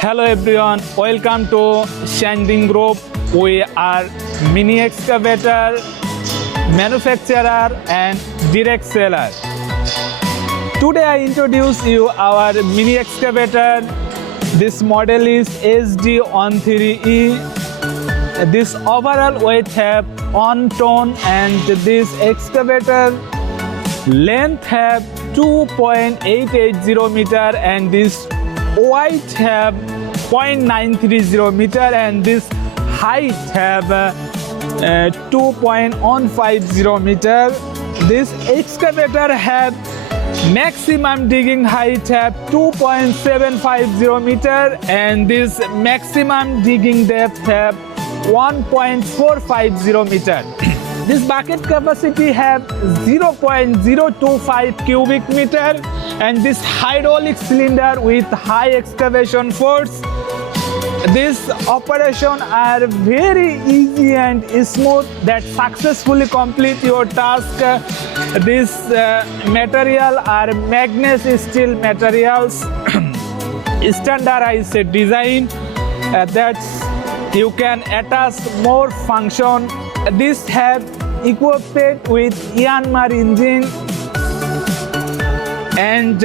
Hello everyone, welcome to Shanding Group. We are Mini Excavator manufacturer and direct seller. Today I introduce you our Mini Excavator. This model is SD13E. This overall weight have 1 ton and this excavator length have 2.880 meter and this width have 0.930 meter and this height have 2.150 meter. This excavator have maximum digging height have 2.750 meter and this maximum digging depth have 1.450 meter. This bucket capacity have 0.025 cubic meter and this hydraulic cylinder with high excavation force. This operation are very easy and smooth that successfully complete your task. This material are magnet steel materials, standardized design that you can attach more function. This have equipped with Yanmar engine and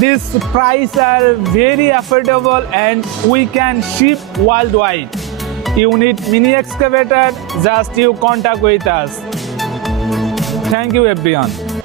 this price are very affordable and we can ship worldwide. You need Mini Excavator, just you contact with us. Thank you everyone.